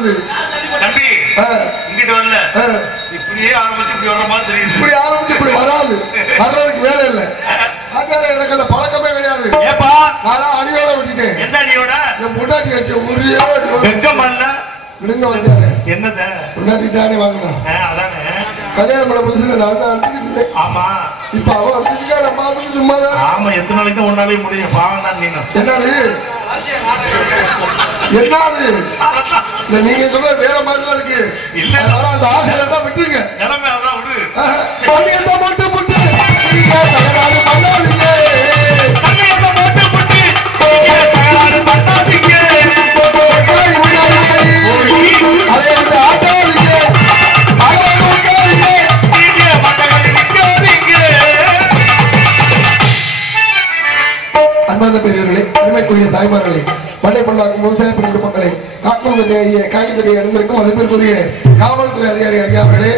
வருது தம்பி. இங்கிட்ட வரல. இப்படியே ஆரம்பிச்சு இப்படி வர மாதிரி தெரியுது. இப்படி ஆரம்பிச்சு இப்படி வராது. வர்றதுக்கு வேலை இல்லை. எனக்கு அந்த பழக்கமே கிடையாது. ஏப்பா நானா அடியோட விட்டுட்டேன். எந்த அடியோட? என் முன்னாடி அடிச்சு ஒரே வெக்கம் அல்ல. விடுங்க வச்சாரு. என்னத? முன்னாடிட்டானே வாங்கினா. அதானே. கல்யாணம் பண்ண புதுசுல நான் தான் அடிச்சுக்கிட்டு இருந்தேன். ஆமா. இப்ப அவன் அடிச்சுக்கா நம்ம பார்த்துட்டு சும்மா தான். ஆமா, எத்தனை நாளைக்கு ஒன்னாலே முடியும். பாவம் தான் நீங்க. என்னது என்னது இல்ல நீங்க சொல்ற வேற மாதிரிலாம் இருக்கு. இல்ல அதனால அந்த ஆசையை தான் விட்டுருங்க. நிலைமை அதான் விடு. பணியத்தை மட்டும் புட்டு நீங்க தகராறு பண்ணாதீங்க. பணியத்தை மட்டும் புட்டு நீங்க தகராறு பண்ணாதீங்க. அதை வந்து ஆட்டாதீங்க. அதை உட்காருங்க. நீங்க மட்டங்களை நிற்காதீங்க. அன்பான பெரியவர்களே, அருமைக்குரிய தாய்மார்களே, மண்ணை பண்ணாக்கும் விவசாய பெருமிட மக்களை, காக்கும் காய்கறி அணிந்திருக்கும் அதற்குரிய காவல்துறை அதிகாரி ஐயா அவர்களே,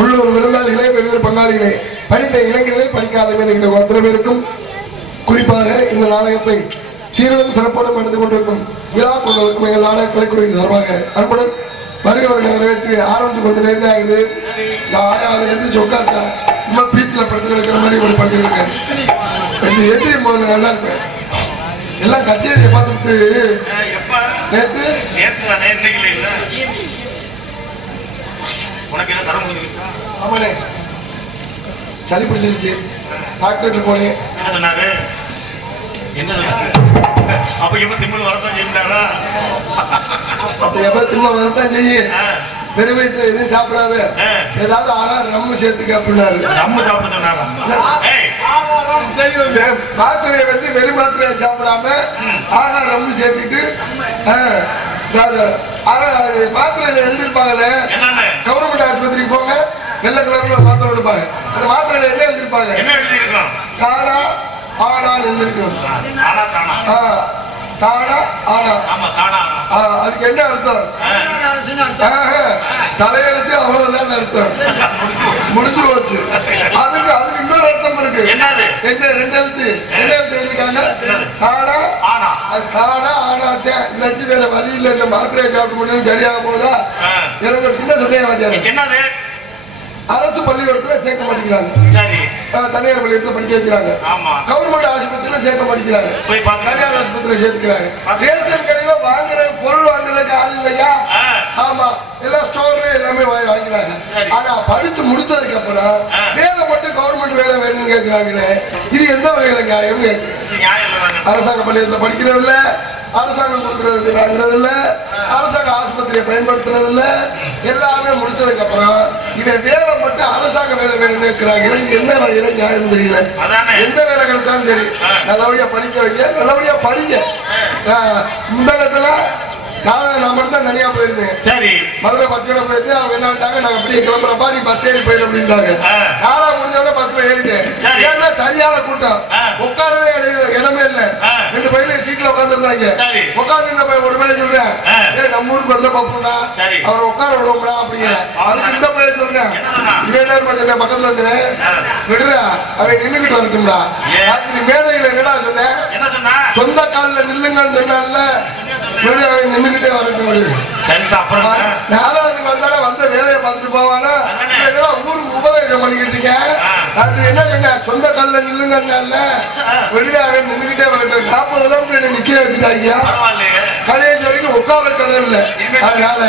உள்ளூர் விருந்தாளிகளே, வெவ்வேறு பங்காளிகளே, படித்த இளைஞர்களே, படிக்காத மேதைகள் அத்தனை பேருக்கும் குறிப்பாக இந்த நாடகத்தை சீரனும் சிறப்போடும் எடுத்துக் கொண்டிருக்கும் விழா கொண்டிருக்கும் எங்கள் நாடக கலைக்குழுவின் சார்பாக அன்புடன் வருகிறவர்களை வரவேற்று ஆரம்பித்து கொஞ்சம் நேரம் ஆகுது. இந்த ஆயாவில் எழுந்திரிச்சு உட்கார்த்தா இன்னும் பீச்சில் படுத்து கிடக்கிற மாதிரி ஒரு படுத்துருக்கேன். எதிரி முதல்ல நல்லா இருப்பேன். எல்லாம் கச்சேரியை பார்த்துட்டு நேற்று ஆமாண்ணே சளி பிடிச்சிருச்சு. டாக்டர் போனேன். அப்ப எப்ப திம்மல் வரத்தான் செய்யுங்களா? அப்ப எப்ப திம்மல் வரத்தான் செய்ய. வெறும் வயிற்றுல எதுவும் சாப்பிடாத, ஏதாவது ஆகாரம் நம்ம சேர்த்துக்க அப்படின்னாரு. மாத்திரையை வந்து வெறும் மாத்திரையை சாப்பிடாம ஆகாரம் சேர்த்துக்கிட்டு மாத்திரையில எழுதிருப்பாங்கல்ல, கவர்மெண்ட் ஆஸ்பத்திரிக்கு போங்க, வெள்ளை கலர்ல மாத்திரை கொடுப்பாங்க. அந்த மாத்திரையில என்ன எழுதிருப்பாங்க? தானா ஆனான்னு எழுதிருக்கும். தானா ஆனா அதுக்கு என்ன அர்த்தம்? தலையெழுத்து அவ்வளவுதான் அர்த்தம். முடிஞ்சு போச்சு. அதுக்கு இன்னொரு அர்த்தம் இருக்கு. என்ன ரெண்டு எழுத்து? என்ன எழுத்து எழுதிருக்காங்க? தானா அது தானா ஆனாத்தேன். இல்லாச்சு வேற வழி இல்லை. இந்த மாத்திரையை சாப்பிட்டு முடியும் சரியாக போதா? எனக்கு ஒரு சின்ன சந்தேகம் வச்சாரு. அரசு பள்ளிக்கூடத்துல சேர்க்க மாட்டேங்கிறாங்க, தனியார் பள்ளிக்கூடத்துல படிக்க வைக்கிறாங்க. கவர்மெண்ட் ஆஸ்பத்திரியில சேர்க்க மாட்டேங்கிறாங்க, தனியார் ஆஸ்பத்திரியில சேர்த்துக்கிறாங்க. ரேஷன் கடையில வாங்குற பொருள் வாங்குறதுக்கு ஆள் இல்லையா? ஆமா, எல்லாம் ஸ்டோர்ல எல்லாமே வாங்கிறாங்க. ஆனா படிச்சு முடிச்சதுக்கு அப்புறம் வேலை மட்டும் கவர்மெண்ட் வேலை வேணும்னு கேட்கிறாங்களே, இது எந்த வகையில நியாயம் கேட்கிறேன். அரசாங்க பள்ளிக்கூடத்துல படிக்கிறது இல்ல, அரசாங்கம் கொடுக்கறது வாங்குறது இல்ல, அரசாங்க ஆஸ்பத்திரியை பயன்படுத்துறது இல்ல. எல்லாமே முடிச்சதுக்கு அப்புறம் இவன் வேலை மட்டும் அரசாங்க வேலை வேணும்னு இருக்கிறாங்க. என்ன வகையில நியாயம் தெரியல. எந்த வேலை கிடைச்சாலும் சரி நல்லபடியா படிக்க வைக்க, நல்லபடியா படிங்க. முந்தானத்துல நான் மட்டும் தான் தனியா போயிருந்தேன். மதுரை பட்டியோட போயிருந்தேன். அவங்க என்ன பண்ணிட்டாங்க, நாங்க அப்படியே கிளம்புறப்பா நீ பஸ் ஏறி போயிரு அப்படின்ட்டாங்க. நானா முடிஞ்சவன பஸ்ல ஏறிட்டேன். ஏன்னா சரியான கூட்டம், உட்காரவே இடமே இல்ல. ரெண்டு பையில சீட்ல உட்காந்துருந்தாங்க. உட்காந்து இந்த பையன் ஒரு பையன் சொல்றேன், நம்ம ஊருக்கு வந்த பாப்போம்டா, அவரை உட்கார விடுவோம்டா அப்படிங்கிற. அதுக்கு இந்த பையன் சொல்றேன், இவன் பக்கத்துல இருந்தேன், விடுறா அவன் நின்னுகிட்டு வரட்டும்டா. ராத்திரி மேடையில என்னடா சொன்னேன், சொந்த காலில் நில்லுங்கன்னு சொன்னான்ல, நின்னுகிட்டே வரட்டும். நாலாவதுக்கு வந்தாலும் வந்த வேலையை பார்த்துட்டு போவானா, ஊருக்கு உபதேசம் பண்ணிக்கிட்டு இருக்கேன். அது என்ன சொன்ன, சொந்த கால நில்லுங்கன்னால வெளியாக நின்றுகிட்டே வரட்டும். 40 கிலோமீட்டர் நிக்க வச்சுட்டாங்க. கடைசி வரைக்கும் உட்கார கடை இல்லை. அதனால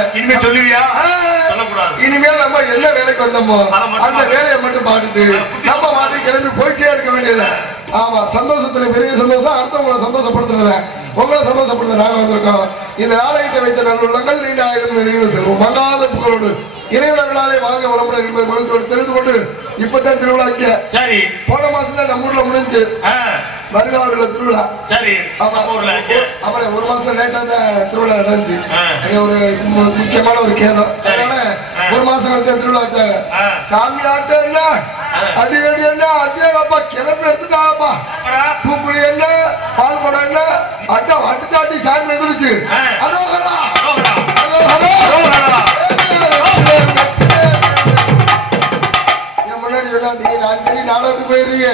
இனிமேல் நம்ம என்ன வேலைக்கு வந்தோமோ அந்த வேலையை மட்டும் பார்த்துட்டு நம்ம மாட்டுக்கு கிளம்பி போயிட்டே இருக்க வேண்டியது. ஆமா, சந்தோஷத்துல பெரிய சந்தோஷம் அடுத்தவங்களை சந்தோஷப்படுத்துறத, உங்களை சந்தோஷப்படுத்த நாங்க வந்திருக்கோம். இந்த நாடகத்தை வைத்த நல்லுள்ளங்கள் நீண்ட ஆயிரம் நிறைந்த செல்வம் மங்காத புகழோடு இறைவனர்களாலே வாழ்க வளமுடன் என்பதை மகிழ்ச்சியோடு தெரிந்து கொண்டு இப்பதான் திருவிழா இங்க போன மாசம் தான் நம்ம ஊர்ல முடிஞ்சு வருகாவூர்ல திருவிழா. அப்புறம் ஒரு மாசம் லேட்டா தான் திருவிழா நடந்துச்சு. அங்க ஒரு முக்கியமான ஒரு கேதம், அதனால ஒரு மாசம் கழிச்சு திருவிழா வச்சாங்க. சாமி ஆட்டம் என்ன அடி அடி என்ன அடியாப்பா கிளம்பி எடுத்துட்டாப்பா, பூக்குழி என்ன பால் படம் என்ன அட்டா அடிச்சாட்டி சாமி வந்துருச்சு. அரோகரா அரோகரா. முன்னாடி சொன்னா நீங்க அடிக்கடி நாடகத்துக்கு போயிருக்கீங்க,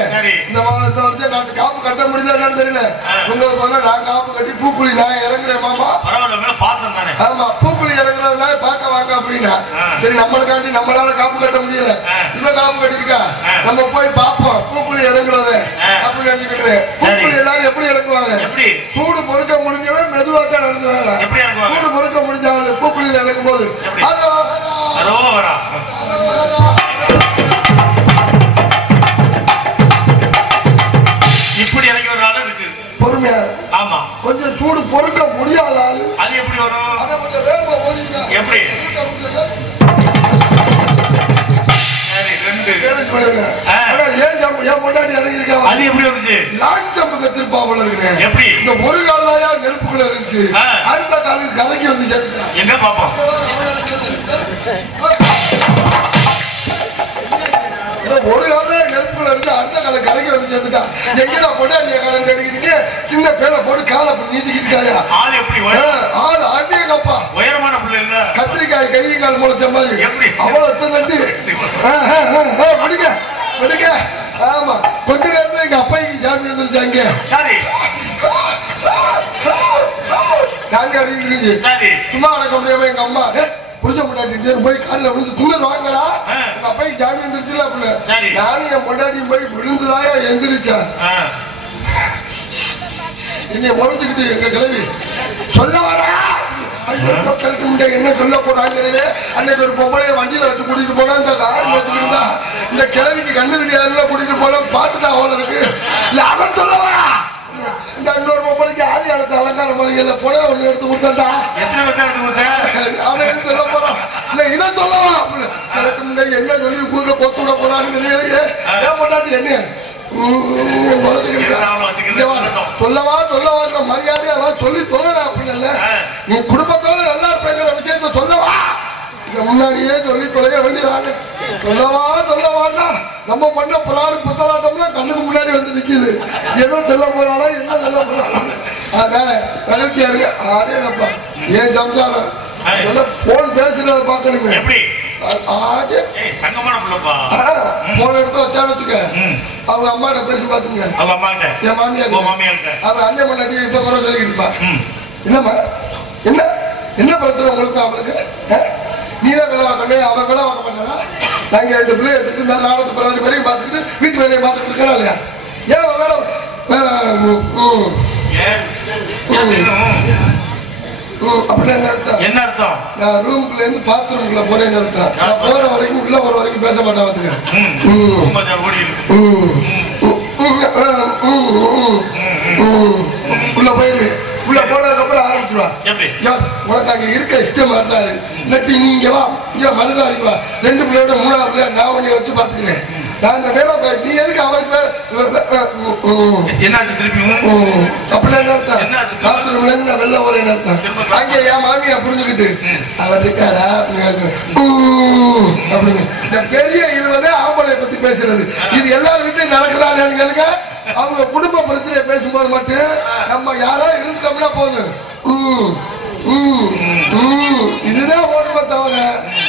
இந்த வருஷம் நாட்டு காப்பு கட்ட முடியுதா என்னன்னு தெரியல. உங்களுக்கு நான் காப்பு கட்டி பூக்குழி நான் இறங்குறேன் மாமா. ஆமா, அப்படின்னா சரி நம்மளுக்காண்டி நம்மளால காப்பு கட்ட முடியல இவ காப்பு கட்டிருக்கா நம்ம போய் பார்ப்போம் பூக்குழி இறங்குறத அப்படின்னு நினைச்சுக்கிட்டு பூக்குழி எல்லாரும் எப்படி இறங்குவாங்க சூடு பொறுக்க முடிஞ்சவே மெதுவா தான் நடந்துவாங்க சூடு பொறுக்க முடிஞ்சாங்க பூக்குழியில இறங்கும் போது இப்படி இறங்கி ஒரு ஆளு இருக்கு பொறுமையா ஆமா கொஞ்சம் சூடு பொறுக்க முடியாத ஆளு அது எப்படி வரும் கொஞ்சம் வேகமா ஓடிங்க எப்படி இந்த ஒரு காலையா நெருப்புக்குள்ள இருந்துச்சு அடுத்த காலுக்கு கலக்கி வந்து சேர்த்துட்டா எங்க பாப்போம் ஒரு காலத்துல நெருப்புக்குள்ள இருந்து அடுத்த கால கலக்கி வந்து சேர்த்துட்டா எங்கடா பொண்டாடிய காலம் கடிக்கிறீங்க சின்ன பேரை போட்டு காலை நீட்டிக்கிட்டு இருக்காயா ஆள் ஆண்டியங்கப்பா உயரமான பிள்ளை இல்ல கத்திரிக்காய் கை கால் முளைச்ச மாதிரி அவ்வளவு தட்டு விடுங்க விடுங்க ஆமா கொஞ்ச நேரத்துல எங்க அப்பாய்க்கு சாமி வந்துருச்சாங்க சாமி அடிக்கிட்டு சும்மா அடக்க முடியாம எங்க அம்மா புருஷன் பொண்டாட்டி போய் காலில் விழுந்து துணர் வாங்கடா எங்க அப்பாய்க்கு சாமி வந்துருச்சுல அப்படின்னு நானும் என் பொண்டாட்டியும் போய் விழுந்துதாயா எந்திரிச்சேன் என்னை முறைஞ்சுக்கிட்டு எங்க கிளவி சொல்லவாடா என்ன சொல்ல போறாங்க அன்னைக்கு ஒரு பொம்பளைய வண்டியில வச்சு கூட்டிட்டு போனா இந்த காரி வச்சுக்கிட்டு இருந்தா இந்த கிழவிக்கு கண்ணு தெரியாதுல கூட்டிட்டு போல பாத்துட்டா அவ்வளவு இருக்கு இல்ல அவன் சொல்லவா இந்த இன்னொரு பொம்பளைக்கு ஆதி காலத்து அலங்கார மளிகையில புடவை ஒண்ணு எடுத்து கொடுத்தாண்டா அவன் சொல்ல போறான் இல்ல இதை சொல்லவா என்ன சொல்லி கூறுல கொத்து விட போறான்னு தெரியலையே ஏன் பொண்டாட்டி என்ன சொல்லவா சொல்லவா மரியாதையா சொல்லி சொல்லல அப்படின்னு நீ குடும்பத்தோட நல்லா இருப்பேங்கிற விஷயத்த சொல்லவா இத முன்னாடியே சொல்லி தொலைய வேண்டியதானே சொல்லவா சொல்லவான்னா நம்ம பண்ண புராண புத்தலாட்டம்லாம் கண்ணுக்கு முன்னாடி வந்து நிக்குது ஏதோ சொல்ல போறானா என்ன சொல்ல போறானா அதனால மகிழ்ச்சியா இருக்கு ஆடேப்பா ஏன் சம்சாரம் அதெல்லாம் போன் பேசுறத பாக்கணுமே போன இடத்த வச்சா வச்சுக்க அவங்க அம்மாட்ட பேசி பாத்துங்க என் மாமியார் அவன் அண்ணன் பண்ணாட்டி இப்ப குறை சொல்லிக்கிட்டு இருப்பா என்னம்மா என்ன என்ன பிரச்சனை உங்களுக்கு அவளுக்கு நீதான் வேலை பார்க்கணும் அவன் வேலை பார்க்க மாட்டாளா நாங்க 2 பிள்ளைய வச்சுட்டு நல்ல நாடகத்து பிறகு வரையும் பார்த்துக்கிட்டு வீட்டு வேலையை பார்த்துட்டு இருக்கா இல்லையா ஏன் வேலை அப்படின்னா என்ன அர்த்தம் நான் ரூம்குள்ள இருந்து பாத்ரூம்குள்ள போறேன்னு அர்த்தம் நான் போற வரைக்கும் உள்ள போற வரைக்கும் பேச மாட்டேன் பாத்துக்க உள்ள போயிரு உள்ள போனதுக்கு அப்புறம் ஆரம்பிச்சுடுவா உனக்கு அங்க இருக்க இஷ்டமா இருந்தாரு இல்லாட்டி நீங்க வா இங்க மறுநாள் வா 2 பிள்ளையோட 3ஆவது பிள்ளைய நான் உன்னைய வச்சு பாத்துக்கிறேன் நாங்க வேலை நீ எதுக்கு அவருக்கு அப்படின்னா என்ன அர்த்தம் பாத்ரூம்ல இருந்து நான் வெளில போறேன் அர்த்தம் அங்க என் மாமியா புரிஞ்சுக்கிட்டு அவர் இருக்காரா அப்படின்னு இந்த பெரிய இழுவதே ஆம்பளை பத்தி பேசுறது இது எல்லாரும் வீட்டையும் நடக்குதா இல்லைன்னு கேளுங்க அவங்க குடும்ப பிரச்சனையை பேசும்போது மட்டும் நம்ம யாரோ இருந்துட்டோம்னா போதும் இதுதான் ஓடுமா தவிர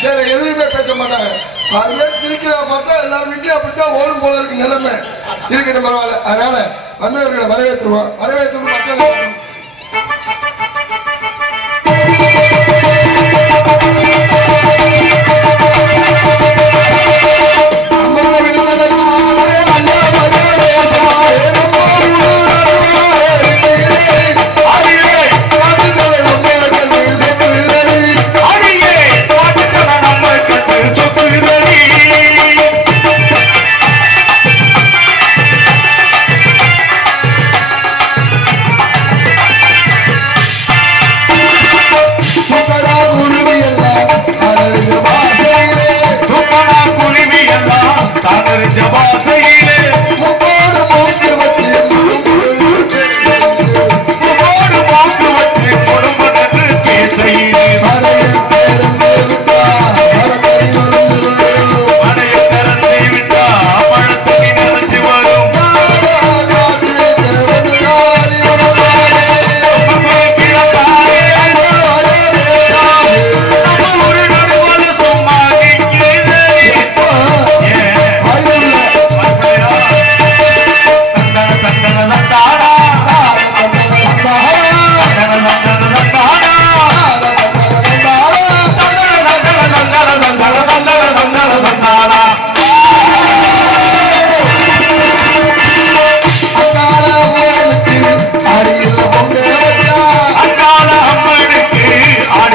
வேற எதுவுமே பேச மாட்டாங்க அதுவே சிரிக்கிறா பார்த்தா எல்லாரும் வீட்லயும் அப்படித்தான் ஓடும் போல இருக்கு நிலைமை இருக்கட்டும் பரவாயில்ல அதனால வந்தவர்களை வரவேற்றுவோம் வரவேற்று மக்கள்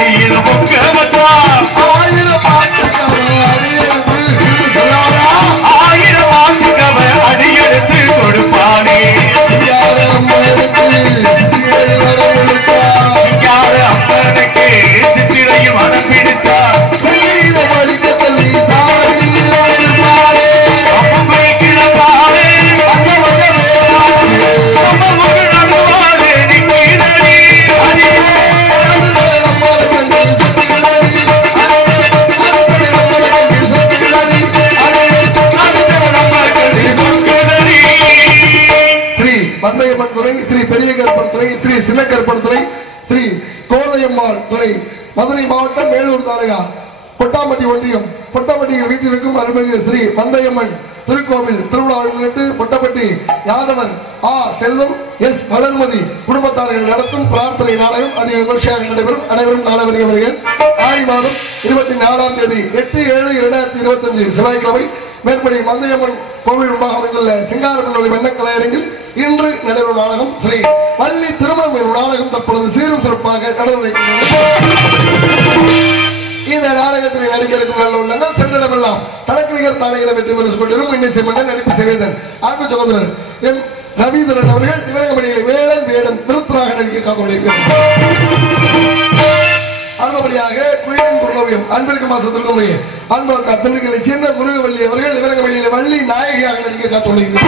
ஆயிரம் முக்கவத்தா ஆயிரம் பாட்டுக்கவ அடியெடுத்து சொல்லாதா ஆயிரம் ஆட்டுக்கவ அடியெடுத்து கொடுப்பானே சிங்கார அம்மனுக்கு சித்திரை வரம் எடுத்தா சிங்கார அம்மனுக்கு சித்திரையும் மனம் பிடித்தா சங்கீத படிக்க தள்ளி சாரி பாரே அப்ப கிளப்பாவே அந்த வயவேலாவே நம்ம மகள் நடுவாரே நீ கைதடி அடியே நடுவே நம்மள கண்டு சத்தியலடி அடியே நடுவே நம்மள கண்டு சத்தியலடி அடியே நடுவே நம்மள கண்டு சொற்கதடி ஸ்ரீ பந்தயம்மன் துறை ஸ்ரீ பெரிய கருப்பர் துறை ஸ்ரீ சின்ன கருப்பர் துறை ஸ்ரீ கோதையம்மாள் துறை மதுரை மாவட்டம் மேலூர் தாலுகா பொட்டாம்பட்டி ஒன்றியம் பொட்டாம்பட்டியில் வீட்டில் இருக்கும் அருள்மிகு ஸ்ரீ பந்தயம்மன் திருக்கோவில் திருவிழாவை முன்னிட்டு பொட்டப்பட்டி யாதவன் ஆ செல்வம் எஸ் வளர்மதி குடும்பத்தார்கள் நடத்தும் பிரார்த்தனை நாடகம் அதிக விமர்சையாக நடைபெறும் அனைவரும் காண வருகிறவர்கள் ஆடி மாதம் 24ஆம் தேதி 8/7/2025 செவ்வாய்க்கிழமை மேற்படி மந்தையம்மன் கோவில் முன்பாக அமைந்துள்ள சிங்காரமன் வெண்ணக்கலையரங்கில் இன்று நடைபெறும் நாடகம் ஸ்ரீ வள்ளி திருமணம் எனும் நாடகம் தற்பொழுது சீரும் சிறப்பாக நடைபெறுகிறது. இந்த நாடகத்தில் நடிக்க இருக்கும் நல்ல உள்ளங்கள் சென்றிடமெல்லாம் தனக்கு நிகர் தானைகளை வெற்றி பெற்று கொண்டிரும் இன்னிசை மன்னன் நடிப்பு செய்வேதன் அன்பு சகோதரர் எம் ரவீந்திரன் அவர்கள் இவரங்கமணிகளை வேடன் வேடன் விருத்தராக நடிக்க காத்துள்ளார்கள். அடுத்தபடியாக குயிலின் துர்லோவியம் அன்பிற்கு மாசத்திற்கு முறையே அன்பு கத்தல்களை சேர்ந்த முருகவள்ளி அவர்கள் இவரங்கமணிகளை வள்ளி நாயகியாக நடிக்க காத்துள்ளார்கள்.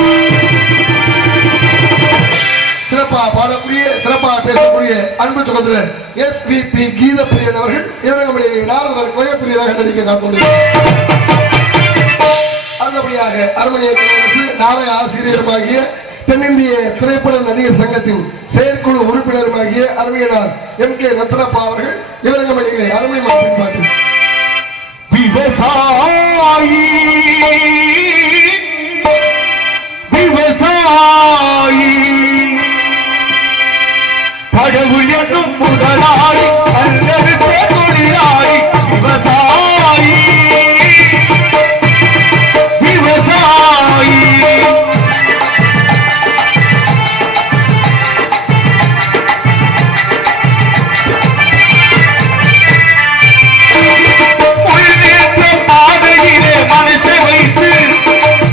சிறப்பா பாடக்கூடிய சிறப்பாக பேசக்கூடிய அன்பு சகோதரர் எஸ்பிபி கீதப்பிரியன் அவர்கள் இவரங்கமணியை நாரதர் கொயப்பிரியராக நடிக்க காத்துள்ளார்கள். அடுத்தபடியாக அரண்மனை அரசு நாடக ஆசிரியருமாகிய தென்னிந்திய திரைப்பட நடிகர் சங்கத்தின் செயற்குழு உறுப்பினருமாகிய அருமையனார் MK ரத்னப்பா அவர்கள் இவரங்கமணிகளை அரண்மனை பின்பாட்டு விவசாயி விவசாயி கடவுள் என்னும் முதலாளி அல்லது தொழிலாளி விவசாயி விவசாயி முன்னேற்ற பாதையிலே மனசை வைத்து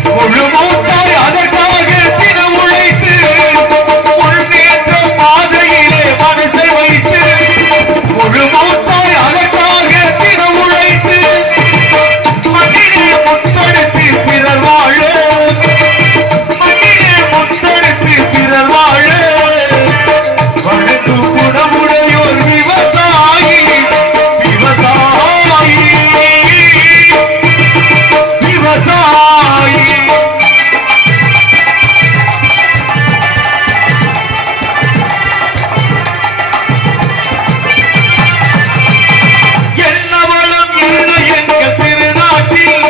முழு மூத்தாய் அதற்காக தினம் உழைத்து முன்னேற்ற பாதையிலே மனசை வைத்து முழு மூத்தாய் அதற்காக தினம் உழைத்து மண்ணிலே முத்தெடுத்து பிறர் வாழ மண்ணிலே முத்தெடுத்து பிறர் வாழ வளர்த்து குணமுடையோர் விவசாயி விவசாயி விவசாயி என்ன வளம் இல்லை எங்கள் திருநாட்டில்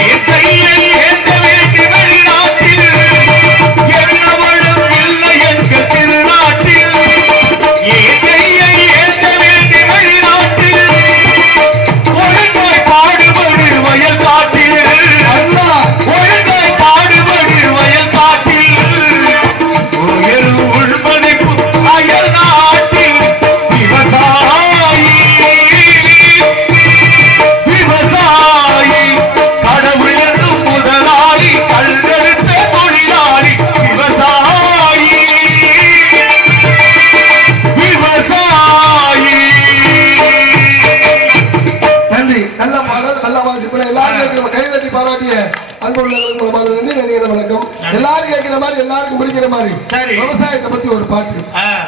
என் கையை ஏற்ற வேண்டி வெளிநாட்டில் என்ன வளம் இல்லை எங்கள் திருநாட்டில் என் கையை ஏற்ற வேண்டி வெளிநாட்டில் ஒழுங்காய் பாடுபடு வயல் காட்டில் ஒழுங்காய் பாடுபடு வயல் காட்டில் உயர் உள்மதிப்பு அயல் நாட்டில் விவசாயி விவசாயி கடவுள் என்னும் முதலாளி கல்லெடுத்த தொழிலாளி விவசாயி விவசாயி நன்றி. நல்ல பாடல் நல்ல வாசிப்பு எல்லாரும் கேட்கிற கைதட்டி பாராட்டிய அன்புள்ளவர்களுக்கு மூலமாக நன்றி நன்றி வணக்கம். எல்லாரும் கேட்கிற மாதிரி எல்லாருக்கும் பிடிக்கிற மாதிரி சரி. விவசாயத்தை பத்தி ஒரு பாட்டு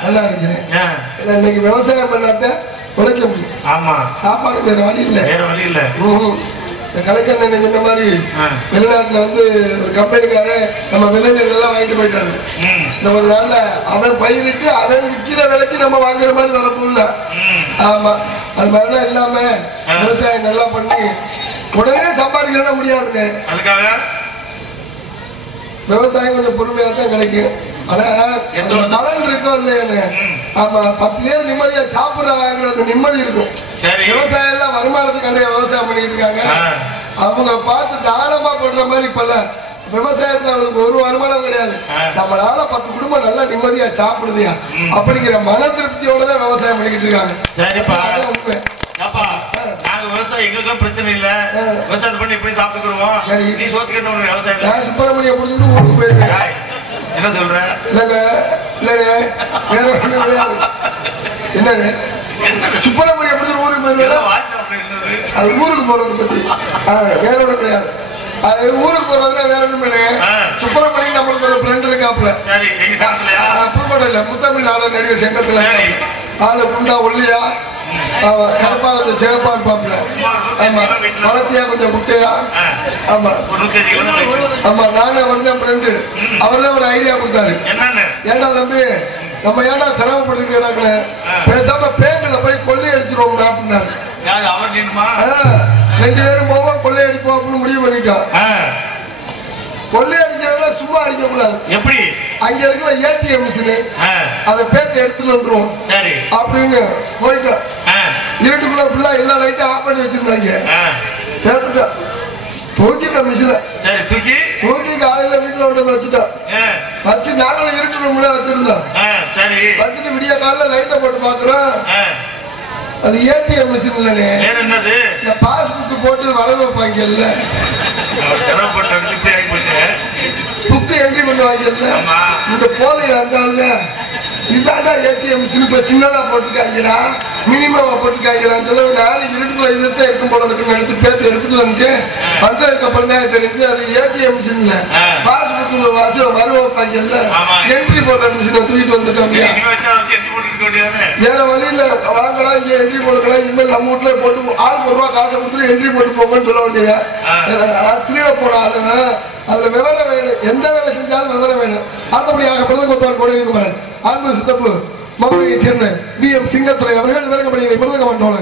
நல்லா இருந்துச்சு. ஆ, ஏன்னா இன்னைக்கு விவசாயம் பண்ணாத உழைக்க முடியும், ஆமா சாப்பாடு வேற வழி இல்லை. வேற வழி இல்ல. இந்த கலைக்கண்ணன் சொன்ன மாதிரி வெளிநாட்டுல வந்து ஒரு கம்பெனிக்காரன் நம்ம விளைநிலம் எல்லாம் வாங்கிட்டு போயிட்டாங்க. இந்த ஒரு நாள்ல அவன் பயிரிட்டு அவன் விற்கிற விலைக்கு நம்ம வாங்குற மாதிரி வரப்போல. ஆமா, அது மாதிரிலாம் இல்லாம விவசாயம் நல்லா பண்ணி உடனே சம்பாதிக்க முடியாதுங்க. அதுக்காக விவசாயம் கொஞ்சம் பொறுமையா தான் கிடைக்கும். ஆனா பலன் இருக்கோ இல்லையானு. ஆமா, 10 பேர் நிம்மதியா சாப்பிடுறாங்க, நிம்மதி இருக்கும். விவசாயம் எல்லாம் வருமானத்துக்கு விவசாயம் பண்ணிட்டு இருக்காங்க. அவங்க பார்த்து தானமா பண்ற மாதிரி இப்ப விவசாயத்துல அவருக்கு ஒரு வருமானம் கிடையாது. நம்மளால 10 குடும்பம் நல்லா நிம்மதியா சாப்பிடுதியா அப்படிங்கிற மன திருப்தியோட தான் விவசாயம் பண்ணிக்கிட்டு இருக்காங்க. சரிப்பா, உண்மை. நாங்க விவசாயம் எங்களுக்கும் பிரச்சனை இல்ல, விவசாயம் பண்ணி இப்படி சாப்பிட்டுக்குருவோம். சரி, நீ சோத்துக்கிட்ட ஒரு விவசாயம். நான் சுப்பிரமணிய புடிச்சுட்டு ஊருக்கு போயிருக்கேன். என்ன சொல்ற? இல்ல வேற ஒண்ணு கிடையாது. என்னது சுப்பிரமணிய புடிச்சுட்டு ஊருக்கு போயிருக்கேன். அது ஊருக்கு போறது பத்தி வேற ஒண்ணும் கிடையாது. அது ஊருக்கு போறதுன்னா வேற ஒண்ணும் கிடையாது. சுப்பிரமணியம் நம்மளுக்கு ஒரு ஃப்ரெண்ட் இருக்காப்ல, புதுக்கோட்டையில முத்தமிழ் நாடக நடிகர் சங்கத்துல ஆளு குண்டா ஒல்லியா கருப்பா கொஞ்சம் சிவப்பா இருப்பாப்ல. ஆமா, வளர்த்தியா கொஞ்சம் குட்டையா. ஆமா ஆமா, நானே வந்து ஃப்ரெண்டு. அவர்தான் ஒரு ஐடியா கொடுத்தாரு. ஏண்டா தம்பி, நம்ம ஏண்டா சிரமப்பட்டு கிடக்குன்னு பேசாம பேங்குல போய் கொள்ளை அடிச்சிருவோம் அப்படின்னாரு. 2 பேரும் போவோம் கொள்ளை அடிப்போம் அப்படின்னு முடிவு பண்ணிட்டோம். கொள்ளை அடிக்கிறதுல சும்மா அடிக்க கூடாது. எப்படி? அங்க இருக்கிற ஏடிஎம் மிஷின் அதை பேத்து எடுத்துட்டு வந்துருவோம் அப்படின்னு போயிட்டோம். இருட்டுக்குள்ள ஃபுல்லா எல்லா லைட்டும் ஆஃப் பண்ணி வச்சிருந்தாங்க. பேத்துட்டோம், தூக்கிட்டோம் மிஷினை. தூக்கி காலையில வீட்டுல கொண்டு வச்சுட்டோம். வச்சு நாங்களும் இருட்டு ரூம்ல வச்சிருந்தோம். வச்சுட்டு விடிய காலையில லைட்டை போட்டு பாக்குறோம், அது ஏடிஎம் மிஷின் இல்லனே, இந்த பாஸ்புக் போட்டு வர வைப்பாங்கல்ல, புக்கு என்ட்ரி பண்ணுவாங்கல்ல, இந்த போதையில இருந்தாலுங்க இதாண்டா ஏடிஎம் மிஷின் இப்ப சின்னதா போட்டுருக்காங்கடா, மினிமமா போட்டுருக்காங்கடான்னு சொல்ல நாலு இருட்டுக்குள்ள இதத்தை இருக்கும் போல இருக்குன்னு நினைச்சு பேத்து எடுத்துட்டு வந்துட்டு வந்ததுக்கு அப்புறம் தான் தெரிஞ்சு அது ஏடிஎம் மிஷின்ல பாஸ்புக் வாசி வர வைப்பாங்கல்ல, என்ட்ரி போடுற மிஷினை தூக்கிட்டு வந்துட்டோம். வேற வழியில வாங்கடா, இங்க என்ட்ரி போடுக்கலாம், இனிமேல் நம்ம வீட்டுல போட்டு ஆளுக்கு ₹1 காசை கொடுத்துட்டு என்ட்ரி போட்டு போங்கன்னு சொல்ல வேண்டியது. திரும்ப போட ஆளுங்க அதுல விவரம் வேணும், எந்த வேலை செஞ்சாலும் விவரம் வேணும். அடுத்தபடியாக பிரதமர் கூட இருக்கிறார் அன்பு சித்தப்பு மதுரையை சேர்ந்த BM சிங்கத்துறை அவர்கள் விவரப்படுகிற பிரதம மண்டோல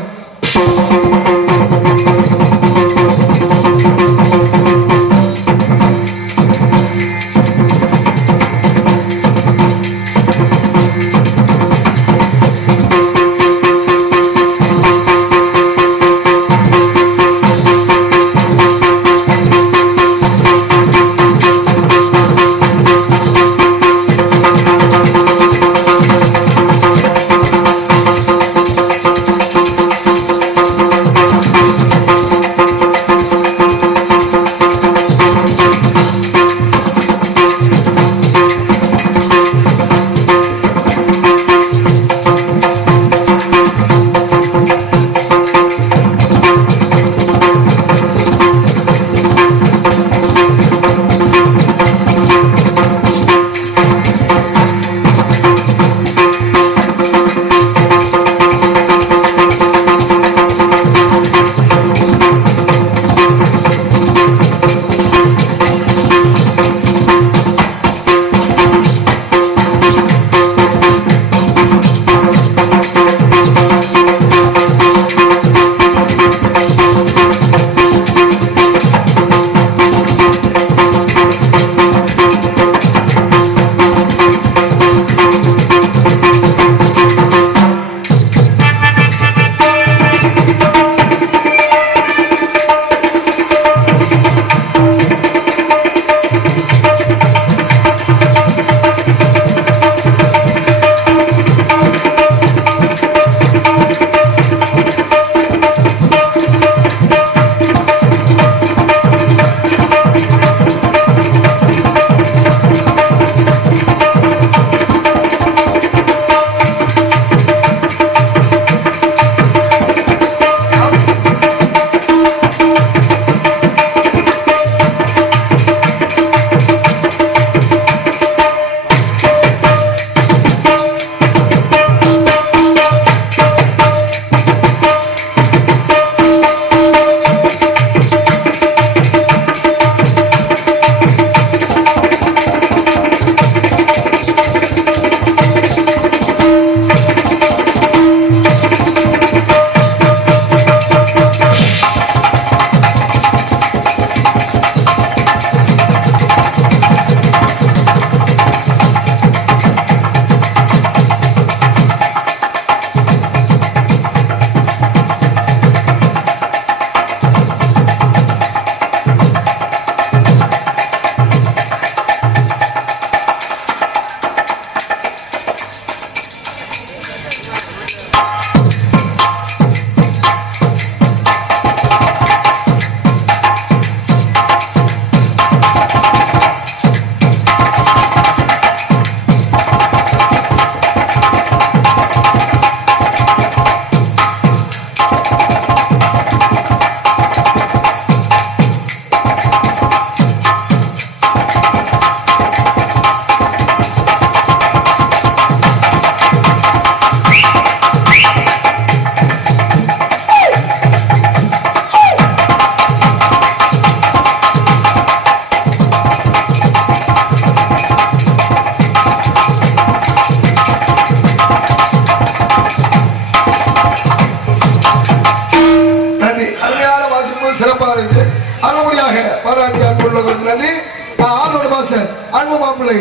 அன்பு மாப்பிள்ளை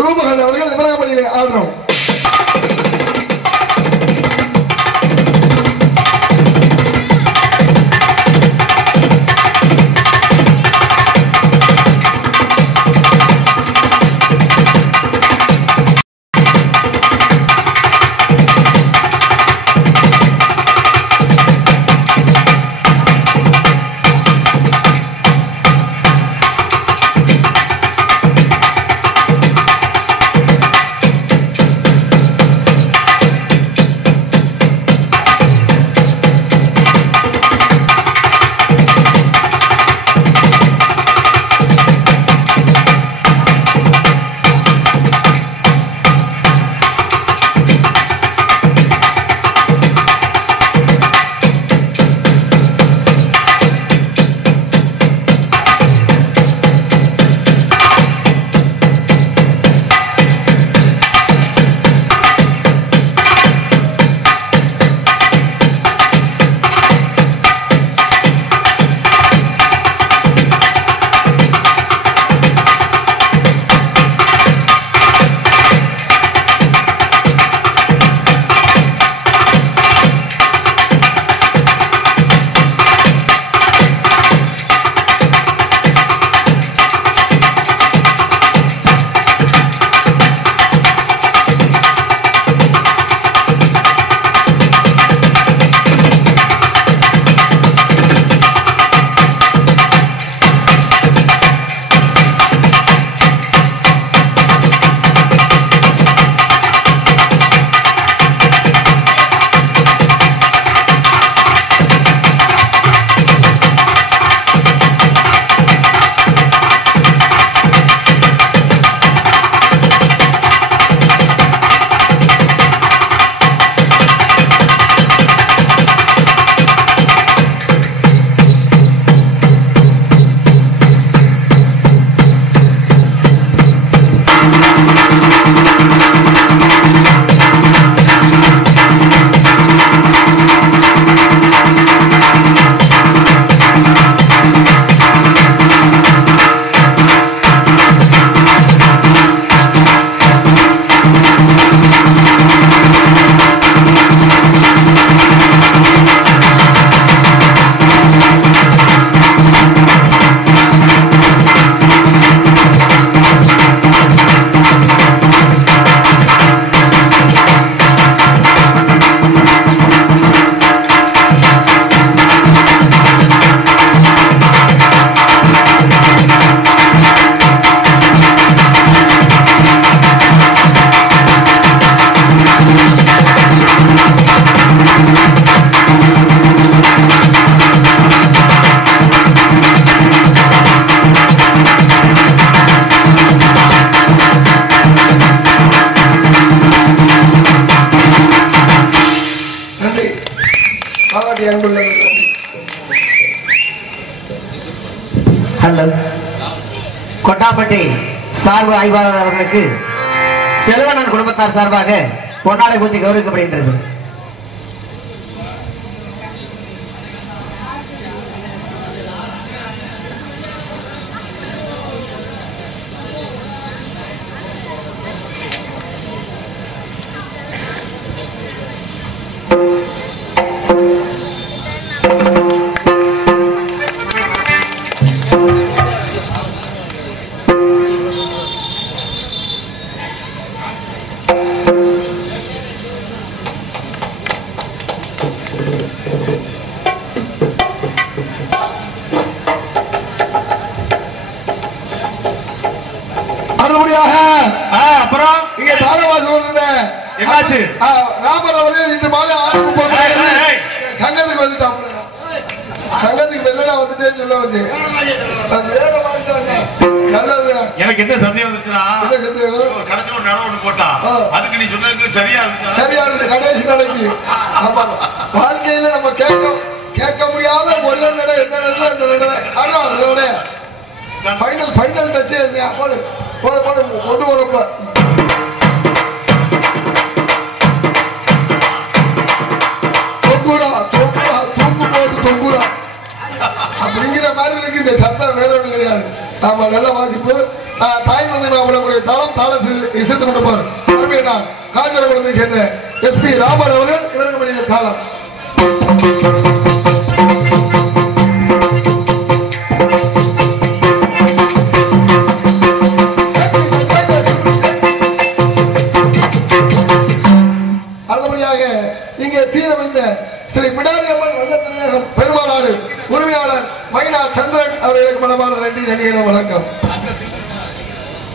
ரூபகன் அவர்கள் நிபந்தனைப்படியிலே ஆடுறோம். ஹலோ கொட்டாப்பட்டி சார்பு ஆய்வாளர் அவர்களுக்கு செல்வனன் குடும்பத்தார் சார்பாக பொன்னாடை பூத்தி கௌரவிக்கப்படுகின்றது. அப்புறம் இங்க தாளவாசம் ராமர் அவர்கள் இன்று மாலை 6 சங்கத்துக்கு வந்துட்டாங்க. சங்கத்துக்கு வெளில வந்துட்டேன்னு சொல்ல வந்து வேற நல்லது. எனக்கு என்ன சந்தேகம் வந்துச்சுன்னா கடைசி ஒரு நடவு ஒண்ணு போட்டா அதுக்கு நீ சொன்னது சரியா இருக்கு கடைசி நடக்கு. ஆமா வாழ்க்கையில நம்ம கேட்க முடியாத ஒரு நட என்ன அதோட ஃபைனல் டச் போடு போட கொண்டு வரப்ப அப்படிங்கிற மாதிரி இருக்கு இந்த சத்தம் வேற ஒண்ணு கிடையாது. ஆமா நல்ல வாசிப்பு தாய் தந்தை மாவட்டக்கூடிய தாளம் தாளம் இசைத்து கொண்டிருப்பார் அருமையினார் காஞ்சிபுரத்தை சேர்ந்த SP ராமர் அவர்கள் இவருக்கு வெளியே தாளம். அடுத்தபடியாக இங்கே சீரமைந்த ஸ்ரீ பிடாரியம்மன் வண்ணத்திலேயம் பெருமாளாடு உரிமையாளர் மைனா சந்திரன் அவர்களுக்கு மனமார்ந்த நன்றி. நன்றியிடம் வணக்கம்.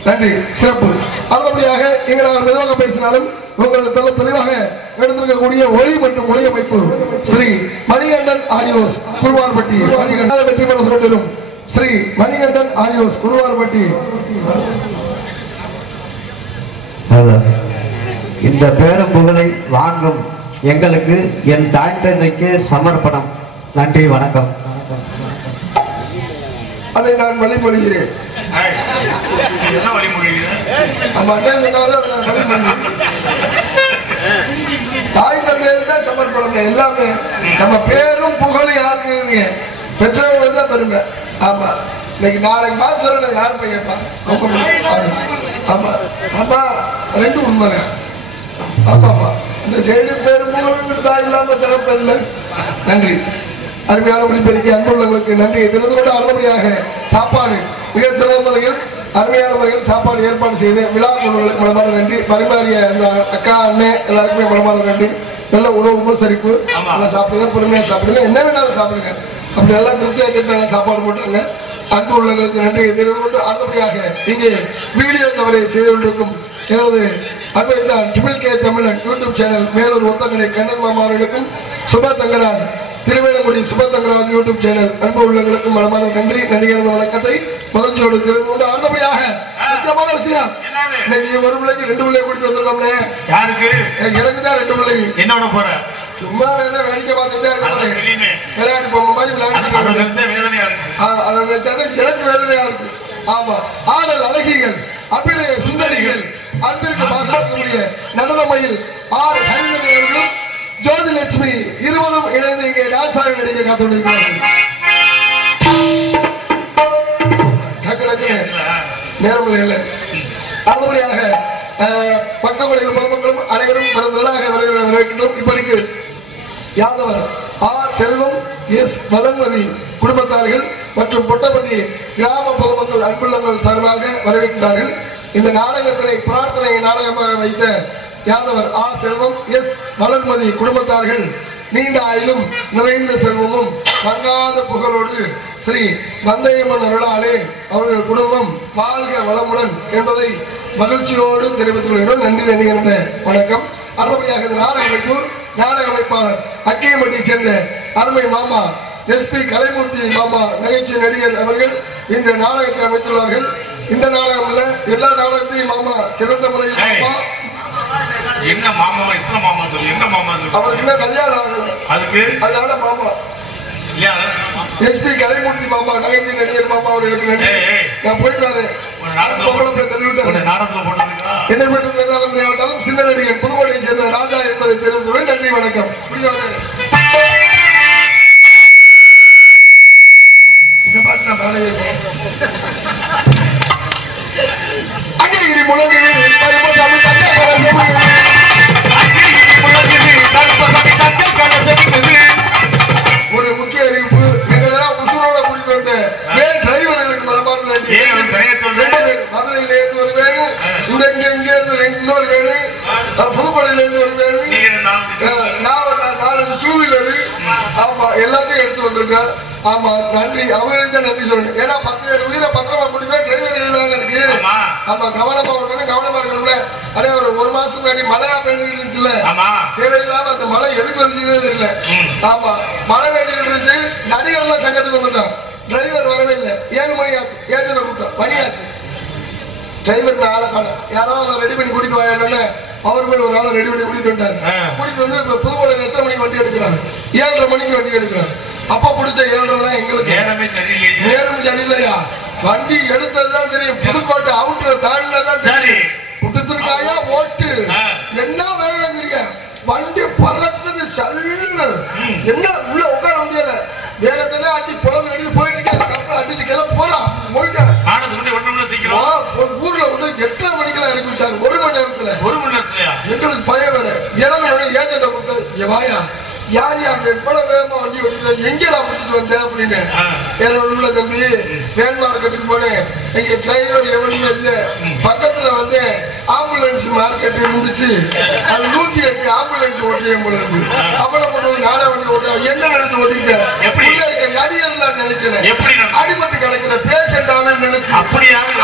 நன்றி, சிறப்பு. அடுத்தபடியாக இங்க நாங்கள் மெதுவாக பேசினாலும் உங்களுக்கு தெளிவாக எடுத்திருக்கக்கூடிய ஒளி மற்றும் ஒளி அமைப்பு ஸ்ரீ மணிகண்டன் ஆடியோஸ் குருவார்பட்டி மணிகண்டன் வெற்றி பெற சொல்லிடும் ஸ்ரீ மணிகண்டன் ஆடியோஸ் குருவார்பட்டி. இந்த பேரும் புகழை வாங்கும் எங்களுக்கு என் தாய் தந்தைக்கு சமர்ப்பணம். நன்றி, வணக்கம். அதை நான் வழிமொழிகிறேன். தாய் தந்தையில தான் சமர்ப்பணம் எல்லாமே. நம்ம பேரும் புகழும் யாருக்கு பெற்றவங்க தான் பெருமை. ஆமா, இன்னைக்கு நாளைக்கு பார்த்து சொல்ல யார் பையன்ப்பா? ஆமா ஆமா, ரெண்டும் உண்மைதான். ஆமா ஆமா, இந்த செய்தி பேரும் புகழும் தான் இல்லாம தகப்பல்ல. நன்றி. அருமையான ஒளிபெருக்கி அன்புள்ளவர்களுக்கு நன்றியை தெரிந்து கொண்டு அடுத்தபடியாக சாப்பாடு மிக சிறந்த முறையில் அருமையான முறையில் சாப்பாடு ஏற்பாடு செய்து விழா குழுக்களுக்கு மனமார்ந்த நன்றி. பரிமாறிய அக்கா அண்ணன் எல்லாருக்குமே மனமார்ந்த நன்றி. நல்ல உணவு உபசரிப்பு, நல்லா சாப்பிடுங்க, பொறுமையா சாப்பிடுங்க, என்ன வேணாலும் சாப்பிடுங்க. அப்படி நல்லா திருப்தியாக கேட்டு சாப்பாடு போட்டாங்க. அன்பு உள்ளவர்களுக்கு நன்றியை தெரிந்து கொண்டு அடுத்தபடியாக இங்கே வீடியோ கவரை செய்து கொண்டிருக்கும் எனது அன்பைதான் ட்ரிபிள் கே தமிழன் யூடியூப் சேனல் மேலூர் ஒத்தங்கடை கண்ணன் மாமா அவர்களுக்கும் சுபா தங்கராஜ் திருவேணங்குடி சுபத்தங்கராஜ் யூடியூப் சேனல் அன்பு உள்ளவர்களுக்கு மனமார்ந்த நன்றி. நன்றிகளது வணக்கத்தை மகிழ்ச்சியோடு தெரிந்து கொண்டு அடுத்தபடியாக முக்கியமான விஷயம், இன்னைக்கு ஒரு பிள்ளைக்கு 2 பிள்ளைய கூட்டிட்டு வந்திருக்கோம்னே. யாருக்கு? எனக்கு தான் 2 பிள்ளை. என்ன போற? சும்மா வேணா வேடிக்கை பார்த்துட்டே இருக்க, விளையாட்டு போக மாதிரி விளையாட்டு எனக்கு வேதனையா இருக்கு. ஆமா, ஆடல் அழகிகள், அபிநய சுந்தரிகள், அன்பிற்கு பாசக்கூடிய நடனமயில் ஆர் ஹரிதர்களும் ஜோதி லட்சுமி இருவரும் இணைந்து இங்கே டான்ஸ் ஆக நடிக்க காத்துள்ளார்கள். நேரம் இல்லை. அடுத்தபடியாக பக்கமடைகள் பொதுமக்களும் அனைவரும் பிறந்தநாளாக வரவேற்கின்றோம். இப்படிக்கு யாதவர் செல்வம் வளர்மதி குடும்பத்தார்கள் மற்றும் பொட்டப்பட்டி கிராம பொதுமக்கள் அன்புள்ளங்கள் சார்பாக வரவேற்கிறார்கள். இந்த நாடகத்தினை பிரார்த்தனை நாடகமாக வைத்த யாதவர் செல்வம் வளர்மதி குடும்பத்தார்கள் நீண்ட ஆயிலும் நிறைந்த செல்வமும் மங்காத புகழோடு ஸ்ரீ மந்தையம்மன் அருளாலே அவர்கள் குடும்பம் வாழ்க வளமுடன் என்பதை மகிழ்ச்சியோடு தெரிவித்துக் கொள்கிறோம். நன்றி. நன்றி வணக்கம். அடுத்தபடியாக நாடக அமைப்பாளர் அக்கியமட்டியை சேர்ந்த அருமை மாமா SP கலைமூர்த்தி மாமா நகைச்சுவை நடிகர் அவர்கள் இந்த நாடகத்தை அமைத்துள்ளார்கள். இந்த நாடகம் இல்ல, எல்லா நாடகத்தையும் மாமா சிறந்த முறையில் மாமா என்ன மாமா இத்தனை மாமா சொல்லு, என்ன மாமா சொல்லு, அவருக்கு என்ன கல்யாணம் ஆகல, அதுக்கு அதனால மாமா SP கலைமூர்த்தி மாமா நகைச்சுவை நடிகர் மாமா அவர்களுக்கு நன்றி. நான் போயிட்டாரு என்னை மட்டும் சின்ன நடிகர் புதுக்கோட்டையை சேர்ந்த ராஜா என்பதை தெரிவித்துள்ளேன். நன்றி, வணக்கம். இந்த பாட்டு நான் பாடவே இல்லை. அங்ககிரி முழங்குது கருப்பசாமி ஒரு முக்கிய அறிவிப்பு, எங்களெல்லாம் உசுரோட கூட்டிட்டு வந்த வேன் டிரைவர்களுக்கு மனமார்ந்த நன்றி. மதுரையில இருந்து ஒரு வேணும், இங்க இருந்து இன்னொரு வேணும், புதுக்கோட்டையில இருந்து ஒரு வேணும், 4 2 வீலரு, ஆமா எல்லாத்தையும் எடுத்து வந்திருக்கேன். ஆமா, நன்றி. அவங்களுக்கு தான் நன்றி சொல்லணும். ஏன்னா 10 உயிரை பத்திரமா கூட்டிட்டு டிரைவர் இல்லாம இருக்கு. ஆமா, கவனமா விடணும், கவனமா இருக்கணும்ல. அதே ஒரு மாசத்துக்கு முன்னாடி மழையா பெஞ்சுக்கிட்டு இருந்துச்சுல்ல, தேவையில்லாம அந்த மழை எதுக்கு வந்துச்சுன்னே தெரியல. ஆமா, மழை பெஞ்சுக்கிட்டு இருந்துச்சு. நடிகர்லாம் சங்கத்துக்கு வந்துட்டோம், டிரைவர் வரவே இல்லை. 7 மணி ஆச்சு, ஏஜென்ட் கூப்பிட்டோம், மணி ஆச்சு. டிரைவர் ஆளை காண, யாராவது ரெடி பண்ணி கூட்டிட்டு வாங்க. அவர் மேல ஒரு ஆளை ரெடி பண்ணி கூட்டிட்டு வந்துட்டாரு. கூட்டிட்டு வந்து இப்ப புதுக்கோட்டையில எத்தனை மணிக்கு வண்டி எடுக்கிறாங்க? 7:30 மணிக்கு வண்டி எடுக்கிறாங்க. அப்ப பிடிச்ச 7:30 தான் எங்களுக்கு நேரம் சரியில்லையா? வண்டி எடுத்ததுதான் தெரியும், புதுக்கோட்டை அவுட்டர் தாண்டினதான் தெரியும். புட்டுத்திருக்காயா ஓட்டு என்ன வேலைங்கிறிய வண்டி பறக்குது சல்லுன்னு, என்ன உள்ள உட்கார முடியல, வேகத்திலே அடி புலந்து அடி போயிட்டு அடிச்சு கிளம்ப போறா போயிட்டேன். ஊர்ல வந்து 8:30 மணிக்கெல்லாம் இறக்கி விட்டாரு. 1 மணி நேரத்துல எங்களுக்கு பயம் வேற. இறங்க ஏஜென்ட கூப்பிட்டு வாயா யார் யார் எவ்வளவு வேகமா வண்டி ஓடிட்டு எங்கடா பிடிச்சிட்டு வந்தேன் அப்படின்னு. உள்ள தம்பி வேன் மார்க்கெட்டுக்கு போனேன். எங்க டிரைவர் எவனுமே இல்ல. பக்கத்துல வந்து ஆம்புலன்ஸ் மார்க்கெட் இருந்துச்சு. அது 108 ஆம்புலன்ஸ் ஓட்டுறேன் போல இருக்கு. அவ்வளவு நாடா வண்டி ஓட்ட என்ன நினைச்சு ஓட்டிருக்கேன். இருக்க நடிகர்லாம் நினைக்கல. அடிபட்டு கிடைக்கிற பேஷண்டாவே நினைச்சு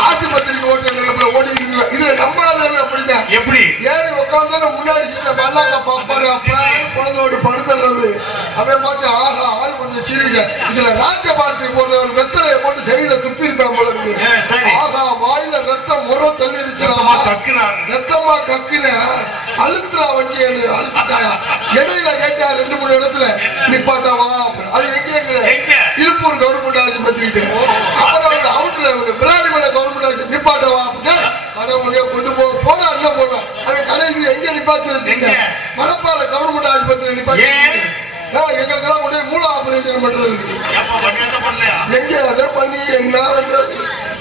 ஆஸ்பத்திரிக்கு ஓட்டுற நிலைப்புல ஓடிக்கிறீங்களா. இதுல நம்மளால அப்படிதான் ஏறி உட்காந்து முன்னாடி மல்லாக்க பாப்பாரு பொழுதோடு படுத்துறது. அவன் பார்த்து ஆஹா ஆள் கொஞ்சம் சீரியஸா இதுல ராஜ பார்த்து போடுற ஒரு வெத்தலையை போட்டு சைடுல துப்பி இருப்பான் போல இருக்கு. ஆகா வாயில ரத்தம் முறை தள்ளிருச்சுனா ரத்தமா கக்குன அழுத்துறா வண்டி அழுத்துட்டாயா. இடையில கேட்டா 2-3 இடத்துல நிப்பாட்டாவா. அது எங்க இருப்பூர் கவர்மெண்ட் ஆஸ்பத்திரிட்டு அப்புறம் அவுட்ல விராலிமலை கவர்மெண்ட் ஆஸ்பத்திரி நிப்பாட்டாவா கடவுளையோ கொண்டு போனா என்ன போடுறான். அவன் கடைசி எங்க நிப்பாட்டி வச்சுட்டேன் மணப்பாறை கவர்மெண்ட் ஆஸ்பத்திரி நிப்பாட்டி எங்களுக்கெல்லாம் கொண்டு மூல ஆபரேஷன் பண்றதுக்கு எங்க அதை பண்ணி என்ன பண்றது.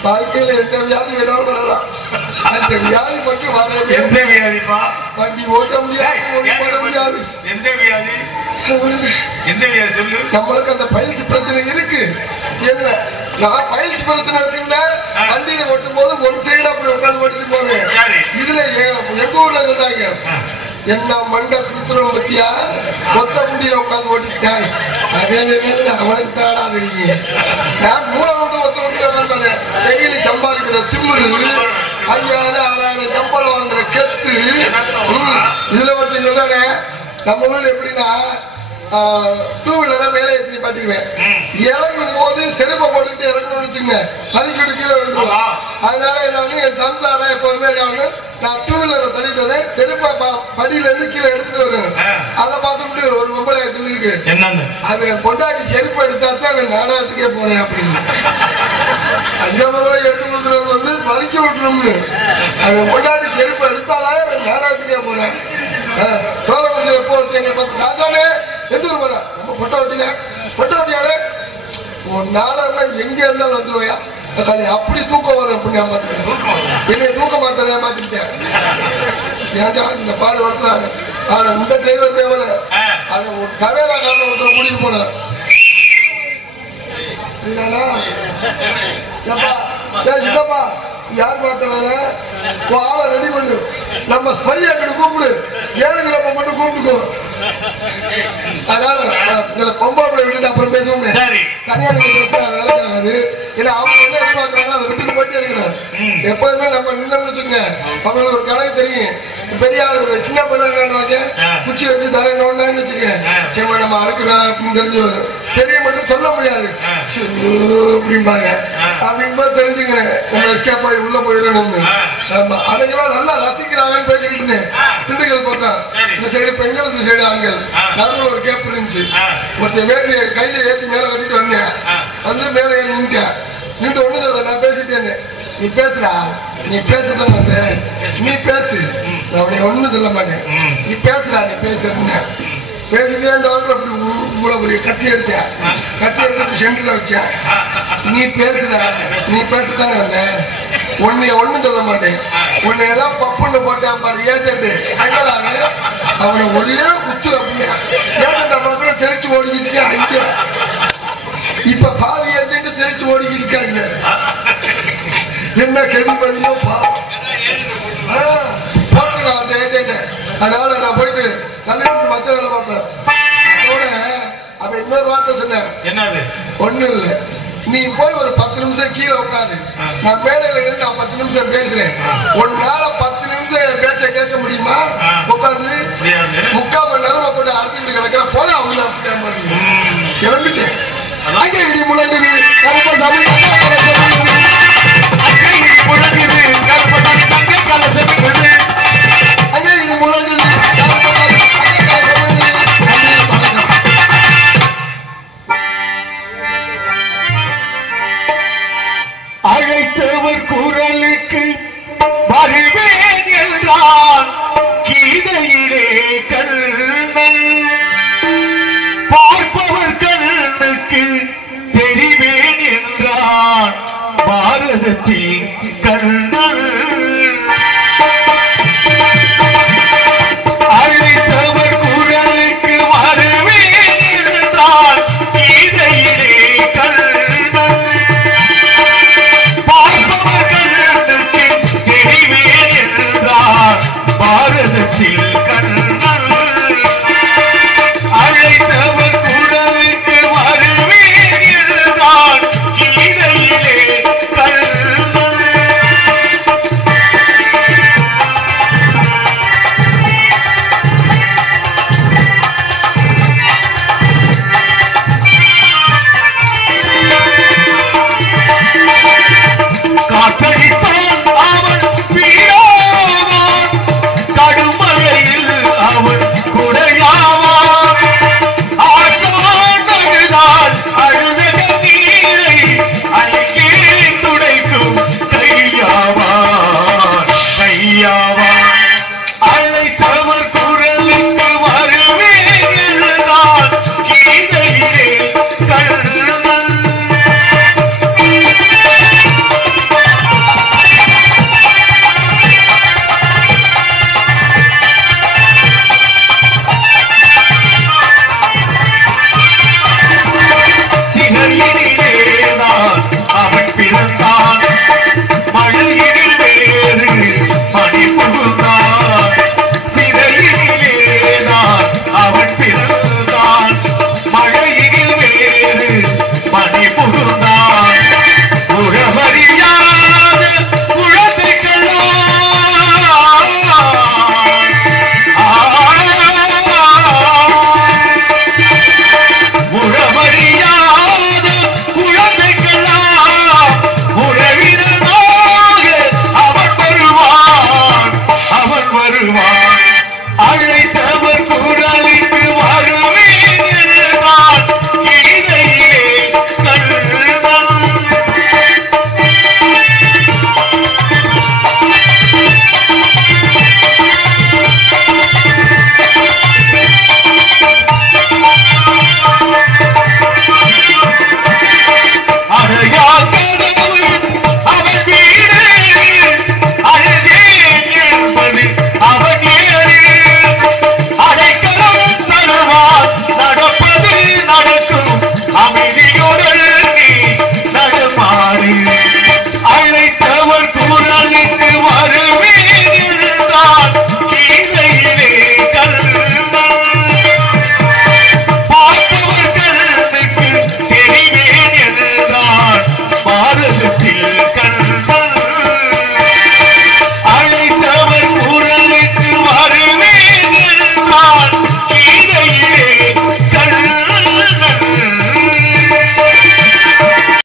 வாழ்க்கையில எந்த வியாதி வேணாலும் வரலாம். அந்த வியாதி மட்டும் வரவே வண்டி ஓட்ட முடியாது ஓட்ட முடியாது. நம்மளுக்கு அந்த பயிற்சி பிரச்சனை இருக்கு. என்ன நான் பயிற்சி பிரச்சனை இருக்குன்னா வண்டியில ஓட்டும் போது ஒன் சைடு அப்படி உட்காந்து ஓட்டிட்டு போவேன். இதுல எங்க ஊர்ல சொல்றாங்க என்ன மண்ட சுத்திரம் பத்தியா மொத்த முடியில உட்காந்து ஓட்டிட்டேன். அதே அவனுக்கு தாடா தெரியும். நான் 3 ஒருத்தர் டெய்லி சம்பாதிக்கிற திமுரு 5000-6000 சம்பளம் வாங்குற கெத்து. இதுல மட்டும் சொன்னானே நம்ம ஊர்ல எப்படின்னா 2 வீலரை மேலே ஏற்றி பாட்டிக்குவேன். இறங்கும் போது செருப்பை போட்டுக்கிட்டு இறங்கணும்னு வச்சுங்க மதிக்கிட்டு கீழே விழுந்துருவோம். அதனால என்ன என் சம்சாரம் எப்போதுமே என்ன நான் 2 வீலரை தள்ளிட்டு வரேன். செருப்பை படியில இருந்து கீழே எடுத்துட்டு வருவேன். அதை பார்த்துட்டு ஒரு பொம்பளை சொல்லிருக்கு அவன் பொண்டாட்டி செருப்பு எடுத்தாத்தான் அவன் நாடகத்துக்கே போறேன் அப்படின்னு. அந்த பொம்பளை எடுத்து கொடுக்குறது வந்து வலிக்க விட்டுரும்னு. அவன் பொண்டாட்டி செருப்பு எடுத்தாலே அவன் நாடகத்துக்கே போறேன். தோரவசியில போறது எங்க பார்த்து ராஜானே எந்த ஊர் போற நம்ம பொட்ட வட்டியாலே ஒரு நாடகம்னா எங்க இருந்தாலும் வந்துருவையா அப்படி தூக்கம் வரும் அப்படின்னு நான் பார்த்துட்டேன். என்னைய தூக்க மாத்திரையா மாத்திட்டேன். ஏன்டா இந்த பாடு வளர்த்துறாங்க. ஆனா இந்த டிரைவர் தேவையில்ல. ஆனா ஒரு கவேரா காரணம் ஒருத்தர் கூட்டிட்டு போன இதப்பா யார் பார்த்தவங்க ஆளை ரெடி பண்ணு நம்ம ஸ்பை அங்கிட்டு கூப்பிடு ஏழுங்கிறப்ப மட்டும் கூப்பிட்டுக்கோ. அதனால இந்த பொம்பளை விட்டுட்டு அப்புறம் பேசுவோம். தனியார் பேசுறாங்க. ஏன்னா அவங்க என்ன எதிர்பார்க்கறாங்க அதை விட்டுட்டு போயிட்டே இருக்கணும். எப்போதுமே நம்ம நின்று வச்சுக்கோங்க. அவங்களுக்கு ஒரு கணக்கு தெரியும். பெரிய ஆளு சின்ன பிள்ளை குச்சி வச்சு தரணும்னு வச்சுக்க சரி நம்ம அறுக்கிறோம் அப்படின்னு தெரிஞ்சு பெரிய மட்டும் சொல்ல முடியாது அப்படிம்பாங்க. அப்படிங்கும்போது தெரிஞ்சுக்கிறேன் நம்ம எஸ்கேப் ஆகி உள்ள போயிடணும். ஆமா அன்னைக்கெல்லாம் நல்லா ரசிக்கிறாங்கன்னு பேசிக்கிட்டு இருந்தேன். திண்டுக்கல் பக்கம் இந்த சைடு பெண்கள் இந்த சைடு ஆண்கள் நடுவில் ஒரு கேப் இருந்துச்சு. ஒருத்தர் வேட்டி கையில ஏற்றி மேல கட்டிட்டு வந்தேன். வந்து மேல நின்றுட்டேன். நின்று ஒண்ணு சொல்ல நான் பேசிட்டேன்னு நீ பேசுறா நீ பேசுதான் வந்து நீ பேசு அப்படி ஒண்ணும் சொல்ல மாட்டேன். நீ பேசுறா நீ பேசுறேன்னு பேசிட்டே அப்படி இவ்வளவு பெரிய கத்தி எடுத்தேன். கத்தி எடுத்து சென்டர்ல வச்சேன். நீ பேசுற நீ பேசத்தானே வந்த ஒண்ணும் சொல்ல மாட்டேன். உன்னை எல்லாம் பப்புன்னு போட்டான் பாரு ஏஜென்ட் அவனை ஒரே குத்து அப்படின்னு ஏஜென்ட் பசங்க தெரிச்சு ஓடிக்கிட்டு அங்க இப்ப பாதி ஏஜென்ட் தெரிச்சு ஓடிக்கிட்டு இருக்காங்க. என்ன கெதிபதியோ போட்டுக்கலாம் அந்த ஏஜென்ட். அதனால நான் போயிட்டு தள்ளிட்டு மத்த வேலை பார்ப்பேன். அதோட அவன் இன்னொரு வார்த்தை சொன்னேன். என்னது ஒண்ணு இல்ல நீ போய் ஒரு 10 நிமிஷம் கீழே உட்காரு. நான் மேடையில நின்று நான் 10 நிமிஷம் பேசுறேன். உன்னால 10 நிமிஷம் என் பேச்ச கேட்க முடியுமா? உட்காந்து 3/4 மணி நேரம் போட்டு அறுத்துக்கிட்டு கிடக்கிற போல அவங்க கிளம்பிட்டேன். அங்கே இடி முழங்குது அங்கே இடி முழங்குது அழைத்தவர் குரலுக்கு வருவேன் என்றான் கீதையிலே கண்ணன். பார்ப்பவர் கண்ணுக்கு தெரிவேன் என்றான் பாரதத்தில்